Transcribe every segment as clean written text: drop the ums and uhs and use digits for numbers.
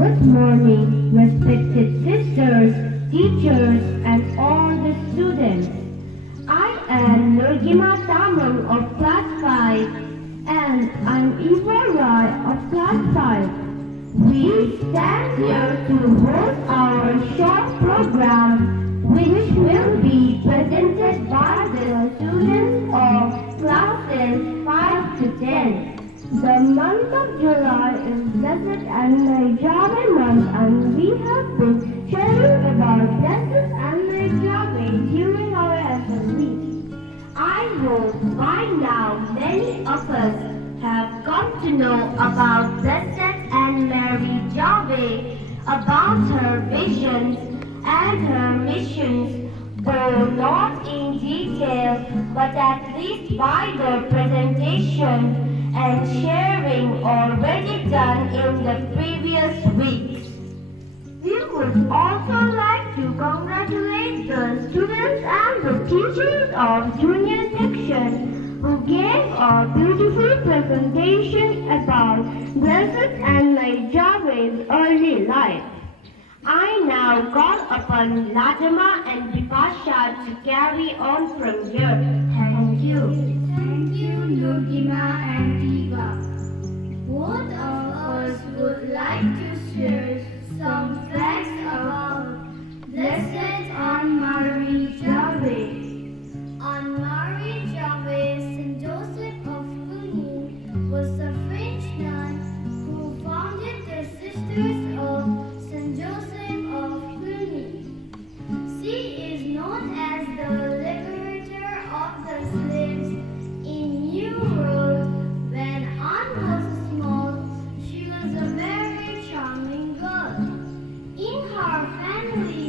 Good morning, respected sisters, teachers, and all the students. I am Nurgima Tamang of Class 5 and I'm Eva Roy of Class 5. We stand here to host our short program which will be presented by the students of classes 5 to 10. The month of July is Blessed Anne Marie Javouhey month and we have been sharing about Blessed Anne Marie Javouhey during our assemblies. I hope by now many of us have come to know about Blessed Anne Marie Javouhey, about her visions and her missions, though not in detail, but at least by the presentation and sharing already done in the previous weeks. We would also like to congratulate the students and the teachers of junior section who gave a beautiful presentation about Blessed Anne Marie Javouhey's early life. I now call upon Ladama and Bipasha to carry on from here. Thank you. Thank you, Nurgima and Eva. Both of us would like to share some facts about Blessed Anne Marie Javouhey. Anne Marie Javouhey, Saint Joseph of Cluny, was a French nun who founded the Sisters of Saint Joseph of Cluny. She is known as the liberator of the slaves in New World. When Anne was small, she was a very charming girl. In her family,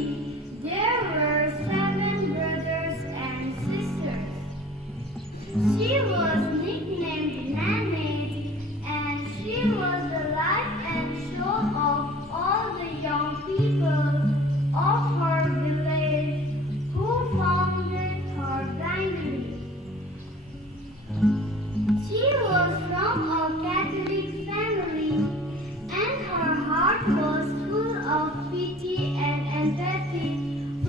there were 7 brothers and sisters. She was nicknamed Nanette, and she was the life and show of all the young people of her village who founded her blindly. She was from a Catholic family, and her heart was full of pity and empathy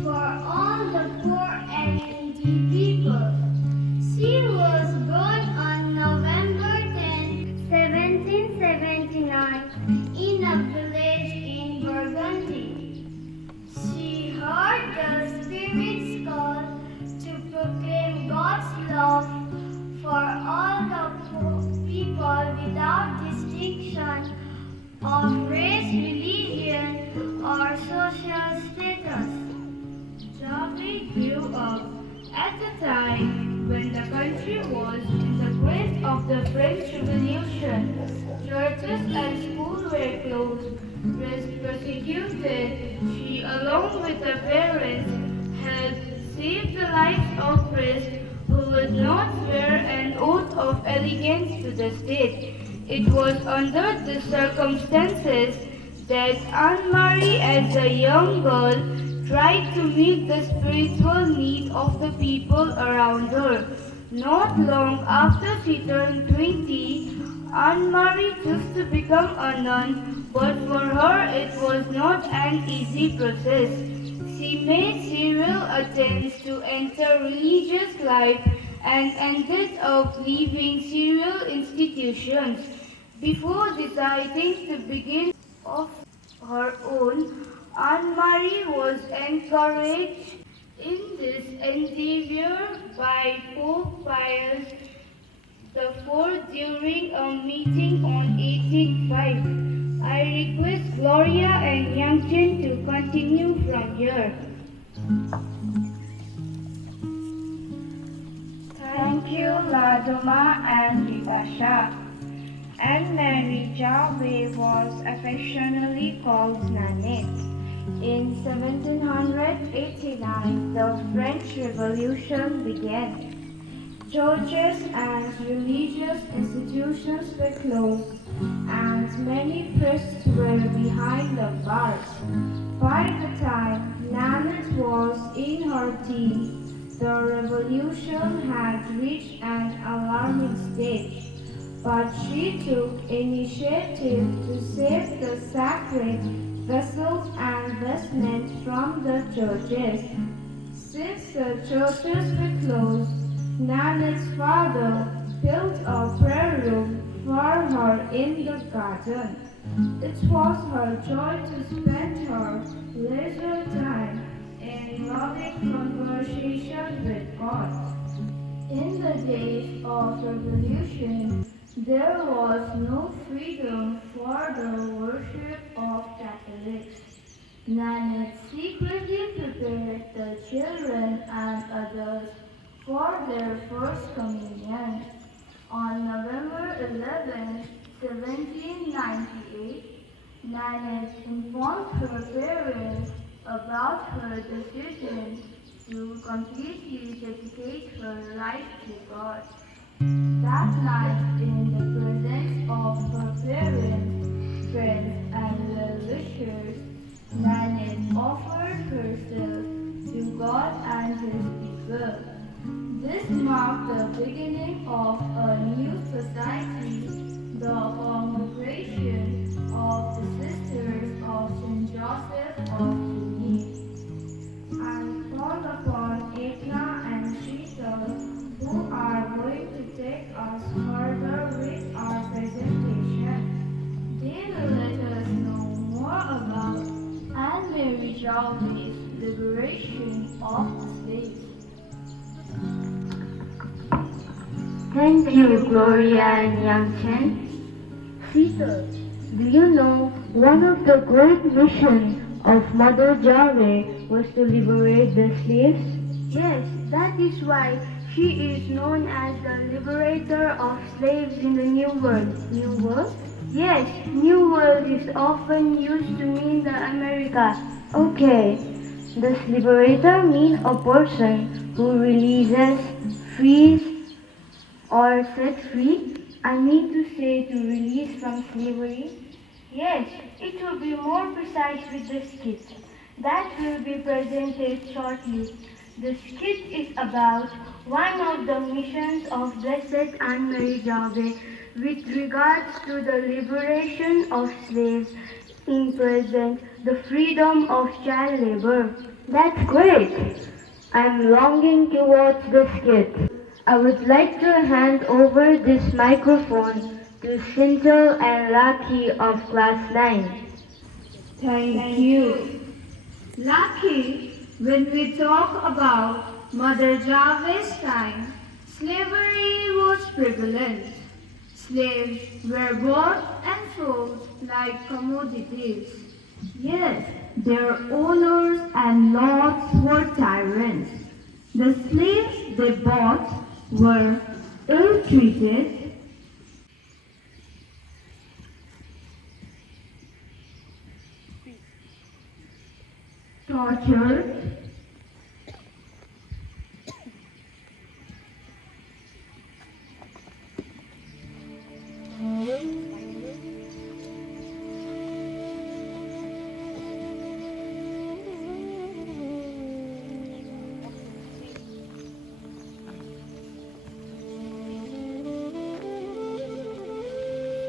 for all the poor and needy people. She was born on November 10, 1779, in a village in Burgundy. She heard the Spirit's call to proclaim God's love for all the people without distinction of race, religion, or social status. Javouhey grew up at a time when the country was in the grip of the French Revolution. Churches and schools were closed, persecuted. She, along with her parents, helped save the lives of priests who would not swear an oath of allegiance to the state. It was under these circumstances that Anne Marie, as a young girl, tried to meet the spiritual need of the people around her. Not long after she turned 20, Anne Marie chose to become a nun, but for her it was not an easy process. She made several attempts to enter religious life and ended up leaving several institutions. Before deciding to begin of her own, Anne Marie was encouraged in this endeavor by Pope Pius IV during a meeting on 1805. I request Gloria and Yangchen to continue from here. Thank you, Laduma and Vipasha. Anne Marie Javouhey was affectionately called Nanette. In 1789, the French Revolution began. Churches and religious institutions were closed, and many priests were behind the bars. By the time Nanette was in her teens, the revolution had reached an alarming stage. but she took initiative to save the sacred vessels and vestments from the churches. Since the churches were closed, Nanet's father built a prayer room for her in the garden. It was her joy to spend her leisure time in loving conversation with God. In the days of revolution, there was no freedom for the worship of Catholics. Nanak secretly prepared the children and others for their first communion. On November 11, 1798, Nanak informed her parents about her decision to completely dedicate her life to God. That night, in the presence of her parents, friends, and well-wishers, Nanak offered herself to God and His people. This marked the beginning of a new society, the Congregation of the Sisters of St. Joseph of Tunis. And call upon Etna and Sheetal, who are going to take us further with our presentation. They will let us know more about Anne Marie Javouhey's liberation of the slaves. Thank you, Gloria and Yang Chen. Cecil, do you know one of the great missions of Mother Javouhey was to liberate the slaves? Yes, that is why she is known as the liberator of slaves in the New World. New World? Yes, New World is often used to mean the America. Okay. Does liberator mean a person who releases, frees, or sets free? I mean to say to release from slavery. Yes, it will be more precise with the skit. That will be presented shortly. The skit is about one of the missions of Blessed Anne Marie Javouhey with regards to the liberation of slaves, in present the freedom of child labor. That's great. I'm longing to watch the skit. I would like to hand over this microphone to Sintel and Lucky of class 9. Thank you. Lucky, when we talk about Mother Javouhey's time, slavery was prevalent. Slaves were bought and sold like commodities. Yes, their owners and lords were tyrants. The slaves they bought were ill-treated, tortured,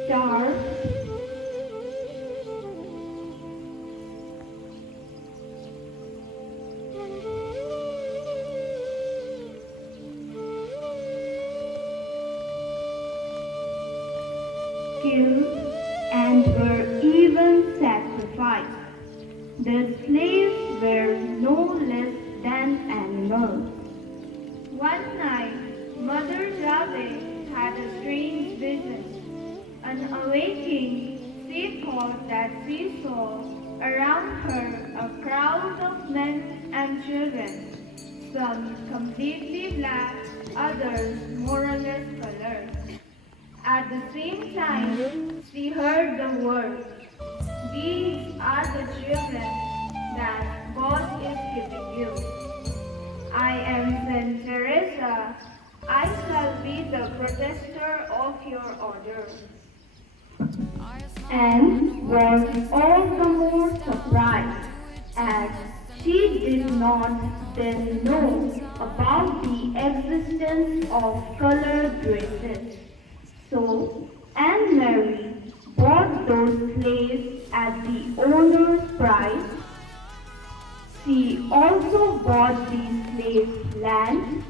starved, killed, and were even sacrificed. The slaves were no less than animals. One night, Mother Javouhey had a strange vision. On awaking, she thought that she saw around her a crowd of men and children, some completely black, others more or less colored. At the same time, she heard the words, "These are the children that God is giving you. I am Saint Teresa. I shall be the protector of your order." And was all the more surprised as she did not then know about the existence of colored dresses. So Anne Marie bought those slaves at the owner's price. She also bought these slaves land,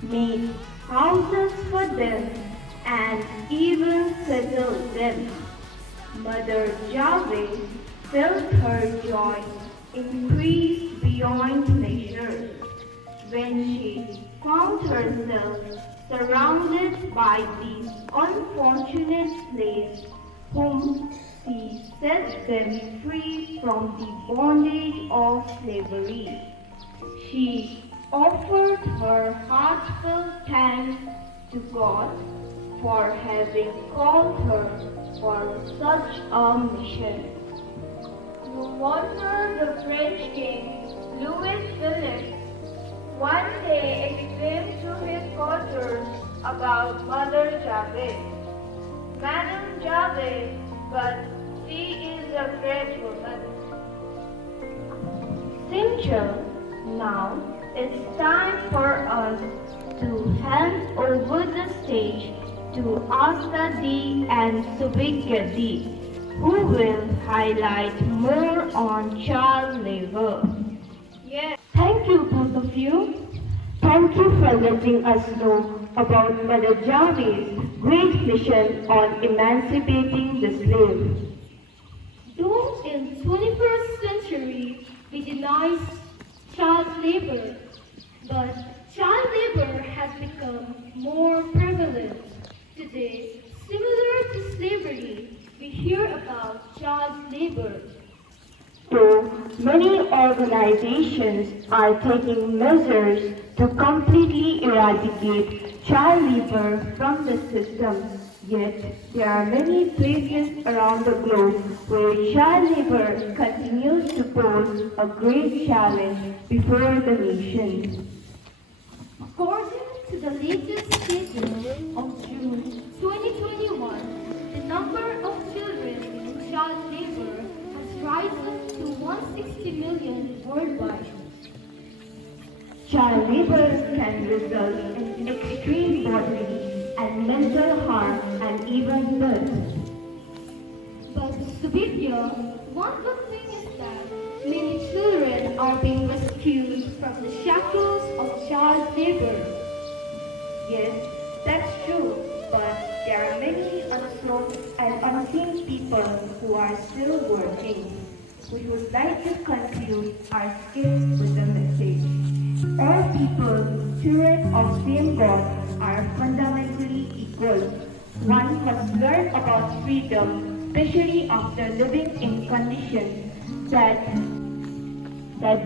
made houses for them, and even settled them. Mother Javouhey felt her joy increase beyond measure when she found herself surrounded by these unfortunate slaves whom she set them free from the bondage of slavery. She offered her heartfelt thanks to God for having called her for such a mission. No wonder the French king, Louis Philippe, one day exclaimed to his courtiers about Mother Javouhey. Madame Javouhey, but she is a great woman. Cynthia, now it's time for us to hand over the stage to Asta D and Subhigya D, who will highlight more on child labor. Yes. Thank you, both of you. Thank you for letting us know about Mother Javouhey's great mission on emancipating the slave. Though in 21st century we deny child labor, but child labor has become more prevalent. Today, similar to slavery, we hear about child labor. So, many organizations are taking measures to completely eradicate child labor from the system. Yet, there are many places around the globe where child labor continues to pose a great challenge before the nation. According to the latest census of June 2021, the number of children in child labor has risen to 160 million worldwide. Child labor can result in extreme bodily and mental harm and even death. But Subhigya, one good thing is that many children are being rescued from the shackles of child labor. Yes, that's true, but there are many unknown and unseen people who are still working. We would like to conclude our skit with a message. All people, children of same God, are fundamentally equal. One must learn about freedom, especially after living in conditions that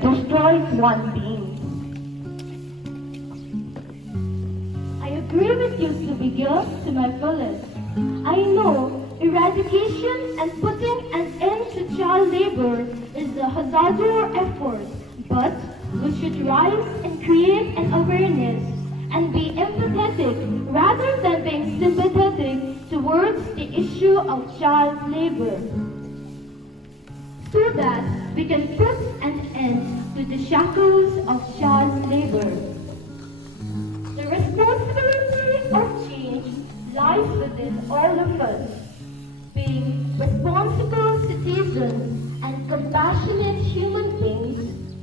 destroys one being. I agree with you, Subhigya, to my fullest. I know eradication and putting an end to child labor is a hazardous effort, but we should rise and create an awareness and be empathetic rather than being sympathetic towards the issue of child labor, so that we can put an end to the shackles of child labor. The responsibility of change lies within all of us. Being responsible citizens and compassionate human beings,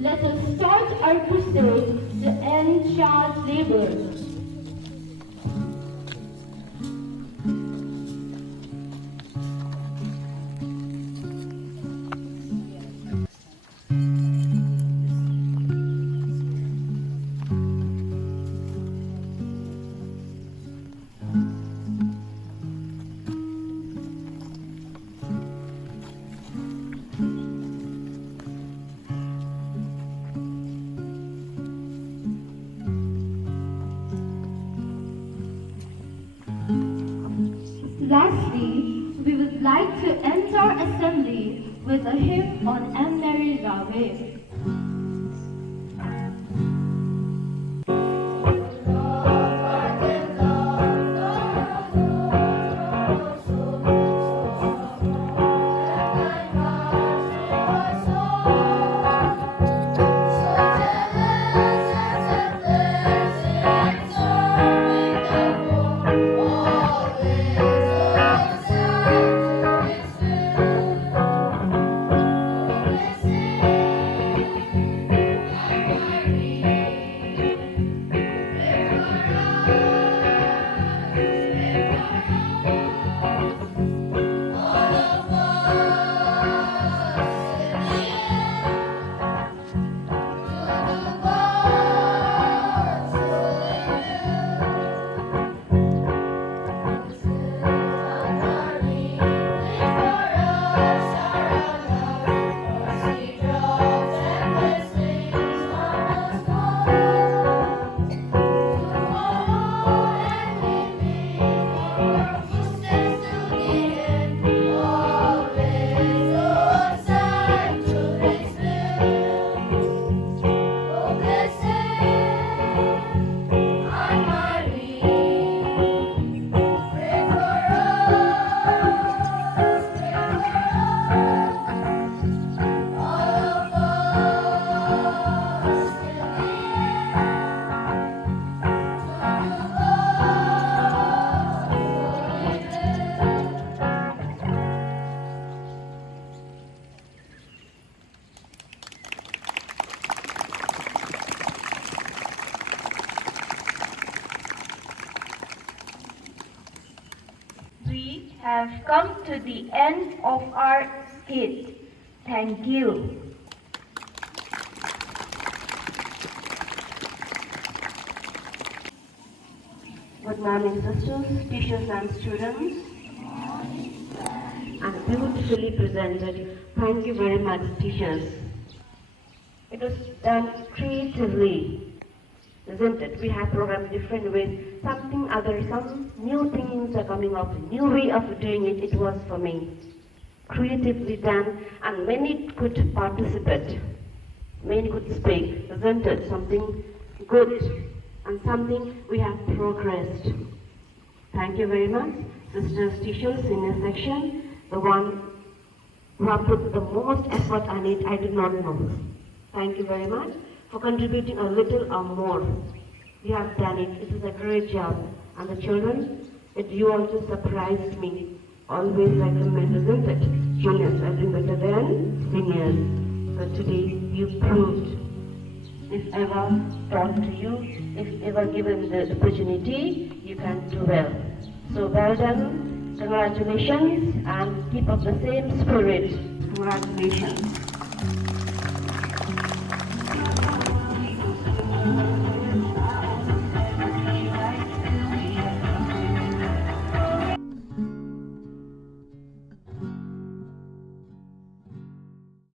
let us start our crusade to end child labor. Lastly, we would like to end our assembly with a hymn on Anne Marie Javouhey. have come to the end of our skit. Thank you. Good morning, sisters, teachers and students. And beautifully presented. Thank you very much, teachers. It was done creatively, isn't it? We have programmed different ways. Some new things are coming up, new way of doing it. It was for me. Creatively done, and many could participate. Many could speak, isn't it? Something good and something we have progressed. Thank you very much, sisters, teachers, senior section. The one who have put the most effort on it, I do not know. Thank you very much for contributing a little or more. You have done it. It is a great job. And the children, you also surprised me. Always recommend, isn't it? Juniors are doing better than seniors. So today you proved. If ever taught to you, if ever given the opportunity, you can do well. So well done. Congratulations, and keep up the same spirit. Congratulations.